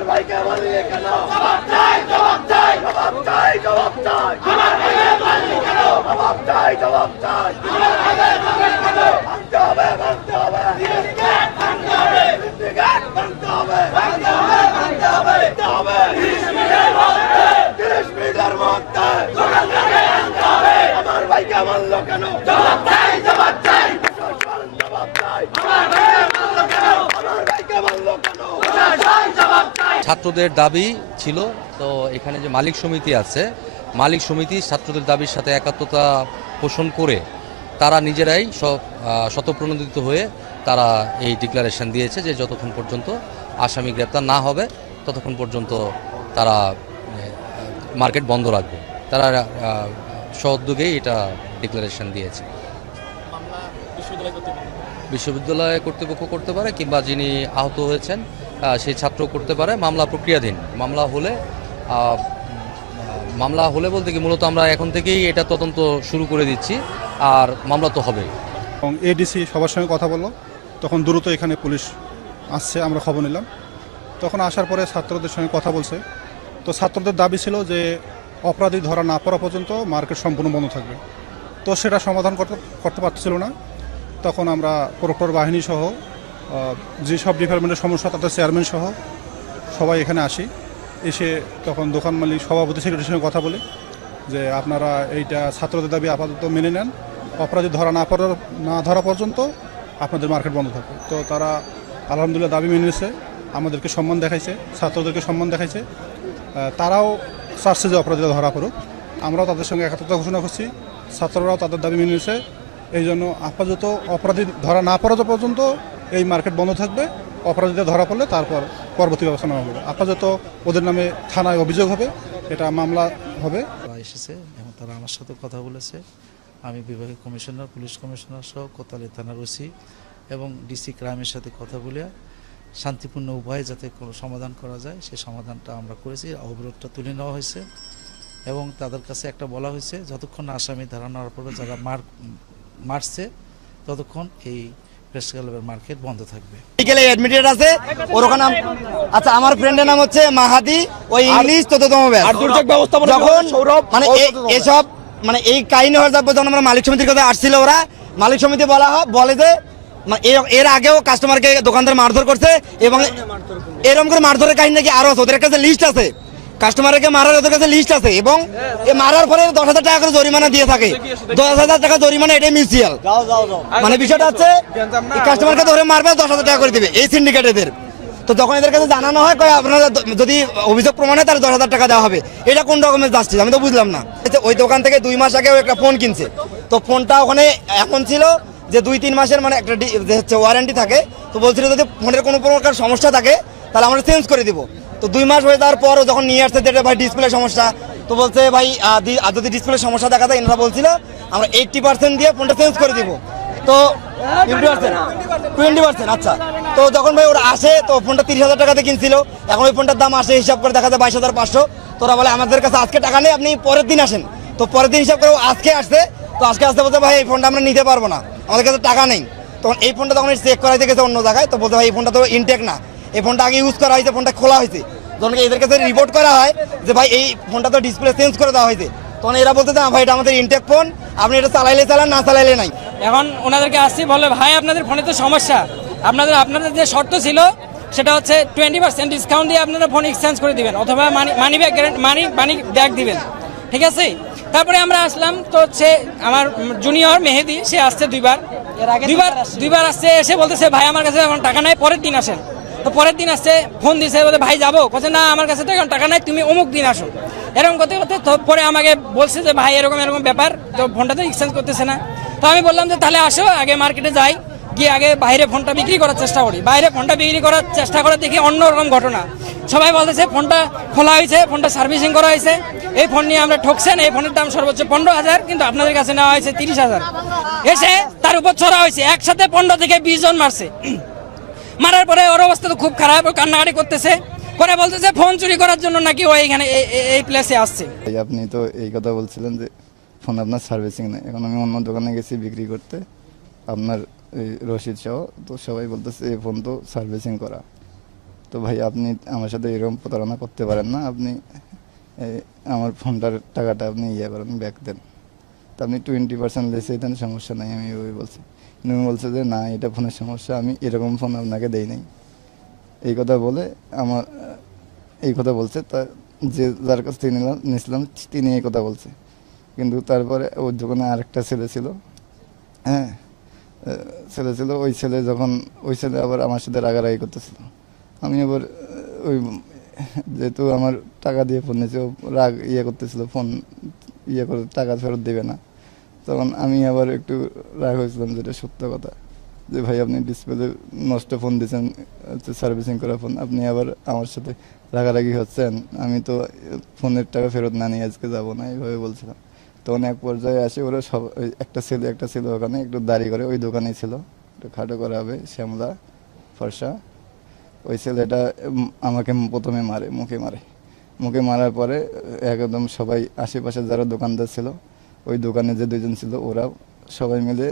আমার ভাইকে মারলি কেন? জবাব চাই, জবাব চাই, জবাব চাই, জবাব চাই। আমার ভাইকে মারলি কেন? জবাব চাই, জবাব চাই। আমার ভাইকে মারলি কেন? ভাঙতে হবে, ভাঙতে হবে। সিন্ডিকেট ভাঙতে হবে, সিন্ডিকেট ভাঙতে হবে, ভাঙতে হবে, ভাঙতে হবে, ভাঙতে হবে। 30 মিনিটের মধ্যে, 30 মিনিটের মধ্যে দোকান থেকে আনতে হবে। আমার ভাইকে মারলো কেন? জবাব চাই, জবাব চাই। প্রশাসন জবাব চাই। আমার ভাইকে মারলো কেন? আমার ভাইকে মারলো কেন? প্রশাসন জবাব চাই। ছাত্রদের দাবি ছিল, তো এখানে যে মালিক সমিতি আছে, মালিক সমিতি ছাত্রদের দাবির সাথে একাত্মতা পোষণ করে তারা নিজেরাই স্বতঃপ্রণোদিত হয়ে তারা এই ডিক্লারেশন দিয়েছে যে যতক্ষণ পর্যন্ত আসামি গ্রেপ্তার না হবে ততক্ষণ পর্যন্ত তারা মার্কেট বন্ধ রাখবে। তারা সউদ্যোগেই এটা ডিক্লারেশন দিয়েছে। বিশ্ববিদ্যালয় কর্তৃপক্ষ করতে পারে, কিংবা যিনি আহত হয়েছেন সেই ছাত্র করতে পারে। মামলা প্রক্রিয়াধীন। মামলা হলে বলতে কি, মূলত আমরা এখন থেকেই এটা তদন্ত শুরু করে দিচ্ছি, আর মামলা তো হবেই। এবং এডিসি সবার সঙ্গে কথা বললো, তখন দ্রুত এখানে পুলিশ আসছে, আমরা খবর নিলাম। তখন আসার পরে ছাত্রদের সঙ্গে কথা বলছে। তো ছাত্রদের দাবি ছিল যে অপরাধী ধরা না পড়া পর্যন্ত মার্কেট সম্পূর্ণ বন্ধ থাকবে। তো সেটা সমাধান করতে পারছিল না। তখন আমরা প্রক্টর বাহিনী সহ যেসব ডিপার্টমেন্টের সমস্যা তাদের চেয়ারম্যান সহ সবাই এখানে আসি। এসে তখন দোকান মালিক সভাপতি সেক্রেটারির সঙ্গে কথা বলি যে আপনারা এইটা ছাত্রদের দাবি আপাতত মেনে নেন, অপরাধী না ধরা পর্যন্ত আপনাদের মার্কেট বন্ধ থাকবে। তো তারা আলহামদুলিল্লাহ দাবি মেনে নিয়েছে, আমাদেরকে সম্মান দেখাইছে, ছাত্রদেরকে সম্মান দেখাইছে। তারাও চাচ্ছে যে অপরাধীরা ধরা পড়ুক। আমরাও তাদের সঙ্গে একাত্মতা ঘোষণা করছি, ছাত্ররাও তাদের দাবি মেনে নিয়েছে। এই জন্য আপাতত অপরাধী ধরা না পড়া পর্যন্ত এই মার্কেট বন্ধ থাকবে। অপরাধীরা ধরা পড়লে তারপর পরবর্তী ব্যবস্থা নেওয়া হবে। আপাতত ওদের নামে থানায় অভিযোগ হবে, এটা মামলা হবে। এসেছে এবং তারা আমার সাথে কথা বলেছে। আমি বিভাগীয় কমিশনার, পুলিশ কমিশনার সহ কোতোয়ালি থানার ওসি এবং ডিসি ক্রাইমের সাথে কথা বলে শান্তিপূর্ণ উপায়ে যাতে কোনো সমাধান করা যায় সেই সমাধানটা আমরা করেছি। অবরোধটা তুলে নেওয়া হয়েছে এবং তাদের কাছে একটা বলা হয়েছে, যতক্ষণ আসামি ধারা নেওয়ার পরে যারা মারছে ততক্ষণ এই প্রেস ক্লাবের মার্কেট বন্ধ থাকবে। বিকেলে অ্যাডমিটেড আছে ওর ওখানে। আচ্ছা, আমার ফ্রেন্ডের নাম হচ্ছে মাহাদি, ওই ইংলিশ তততম ব্যাচ। যখন মানে এসব মানে এই কাহিনী হয়ে যাবে, যখন আমরা মালিক সমিতির কথা আসছিল, ওরা মালিক সমিতি বলে যে এর আগেও কাস্টমারকে দোকানদার মারধর করছে এবং এরকম করে মারধরের কাহিনী নাকি আরো আছে। ওদের কাছে লিস্ট আছে, কাস্টমারকে মারার ওদের কাছে লিস্ট আছে এবং মারার পরে 10,000 টাকা করে জরিমানা দিয়ে থাকে। 10,000 টাকা জরিমানা, এটাই মিউচুয়াল। মানে বিষয়টা হচ্ছে কাস্টমারকে ধরে মারবে, 10,000 টাকা করে দিবে এই সিন্ডিকেটেদের। তো যখন এদের কাছে জানানো হয়, আপনারা যদি অভিযোগ প্রমাণ হয় তাহলে 10,000 টাকা দেওয়া হবে। এটা কোন রকমের জাস্টিস আমি তো বুঝলাম না। ওই দোকান থেকে 2 মাস আগে একটা ফোন কিনছে, তো ফোনটা ওখানে এমন ছিল যে 2-3 মাসের মানে একটা হচ্ছে ওয়ারেন্টি থাকে। তো বলছিল যদি ফোনের কোনো প্রকার সমস্যা থাকে তাহলে আমরা চেঞ্জ করে দিব। তো 2 মাস হয়ে যাওয়ার পরও যখন নিয়ে আসছে যেটা ভাই ডিসপ্লে সমস্যা, তো বলছে ভাই যদি ডিসপ্লে সমস্যা দেখা যায়, এনারা বলছিল আমরা 80% দিয়ে ফোনটা চেঞ্জ করে দিব। তো 20%, আচ্ছা। তো যখন ভাই ওরা আসে, তো ফোনটা 30,000 টাকাতে কিনছিল, এখন ওই ফোনটার দাম আসে হিসাব করে দেখা যায় 22,500। তোরা বলে আমাদের কাছে আজকে টাকা নেই, আপনি পরের দিন আসেন। তো পরের দিন হিসাব করে আজকে আসছে, তো আজকে আসতে বলতে ভাই এই ফোনটা আমরা নিতে পারবো না, আমাদের কাছে টাকা নেই। তখন এই ফোনটা তখন চেক করাইতে গেছে অন্য জায়গায়, তো বলতে ভাই এই ফোনটা তো ইনটেক না, এই ফোনটা আগে ইউজ করা হয়েছে, ফোনটা খোলা হয়েছে। যখন এদের কাছে রিপোর্ট করা হয় যে ভাই এই ফোনটা তো ডিসপ্লে চেঞ্জ করে দেওয়া হয়েছে, তখন এরা বলতে না ভাই এটা আমাদের ইনটেক ফোন, আপনি এটা চালাইলে চালান, না চালাইলে নাই। এখন ওনাদেরকে আসছি, বলে ভাই আপনাদের ফোনে তো সমস্যা, আপনাদের যে শর্ত ছিল সেটা হচ্ছে 20% ডিসকাউন্ট দিয়ে আপনারা ফোন এক্সচেঞ্জ করে দিবেন, অথবা মানি ব্যাগ দিবেন, ঠিক আছে। তারপরে আমরা আসলাম, তো হচ্ছে আমার জুনিয়র মেহেদি, সে আসছে দুইবার আসছে, এসে বলতেছে ভাই আমার কাছে এখন টাকা নাই, পরের দিন আসেন। তো পরের দিন আসছে, ফোন দিছে, বলে ভাই যাবো, বলছে না আমার কাছে তো এখন টাকা নাই, তুমি অমুক দিন আসো। এরকম করতে করতে তো পরে আমাকে বলছে যে ভাই এরকম ব্যাপার, তো ফোনটা তো এক্সচেঞ্জ করতেছে না। তো আমি বললাম যে তাহলে আসো, আগে মার্কেটে যাই, গিয়ে আগে বাইরে ফোনটা বিক্রি করার চেষ্টা করি। বাইরে ফোনটা বিক্রি করার চেষ্টা করে দেখি অন্যরকম ঘটনা। সবাই বলতেছে ফোনটা খোলা হয়েছে, ফোনটা সার্ভিসিং করা হয়েছে, এই ফোন নিয়ে আমরা ঠকছেন, এই ফোনের দাম সর্বোচ্চ 15,000, কিন্তু আপনাদের কাছে নেওয়া হয়েছে 30,000। এসে তার উপর ছড়া হয়েছে, একসাথে 15 থেকে 20 জন মারছে। মারার পরে ওর অবস্থা তো খুব খারাপ, কান্নাকাটি করতেছে, পরে বলতেছে ফোন চুরি করার জন্য নাকি ও এখানে এই প্লেসে আসছে। আপনি তো এই কথা বলছিলেন যে ফোন আপনার সার্ভিসিং নেই, এখন আমি অন্য দোকানে গেছি বিক্রি করতে, আপনার এই রশিদ সহ, তো সবাই বলতেছে এই ফোন তো সার্ভিসিং করা। তো ভাই আপনি আমার সাথে এরকম প্রতারণা করতে পারেন না, আপনি আমার ফোনটার টাকাটা আপনি করেন, ব্যাক দেন। তো আপনি 20% লেসে দেন, সমস্যা নাই, আমি ওই বলছি। কিন্তু উনি বলছে যে না, এটা ফোনের সমস্যা, আমি এরকম ফোন আপনাকে দেই নাই। এই কথা বলে এই কথা বলছে। তা যে যার কাছ থেকে নিয়েছিলাম তিনি এই কথা বলছে। কিন্তু তারপরে ওর দোকানে আরেকটা ছেলে ছিল, হ্যাঁ ছেলে ছিল, ওই ছেলে আবার আমার সাথে রাগারাগি করতেছিল। আমি আবার ওই যেহেতু আমার টাকা দিয়ে ফোন নিয়েছে, ও রাগ করতেছিল, ফোন করে টাকা ফেরত দেবে না। তখন আমি আবার একটু রাগ হয়েছিলাম, যেটা সত্য কথা, যে ভাই আপনি ডিসপ্লে নষ্ট ফোন দিয়েছেন, সার্ভিসিং করা ফোন, আপনি আবার আমার সাথে রাগারাগি হচ্ছেন, আমি তো ফোনের টাকা ফেরত না নিয়ে আজকে যাবো না, এইভাবে বলছিলাম। তখন এক পর্যায়ে আসে ওরা সব, একটা ছেলে ওখানে একটু দাড়ি করে, ওই দোকানেই ছিল, একটু খাটো করা হবে, শ্যামলা ফর্সা। ওই ছেলেটা আমাকে প্রথমে মুখে মারার পরে একদম সবাই আশেপাশে যারা দোকানদার ছিল, ওই দোকানে যে দুজন ছিল, ওরা সবাই মিলে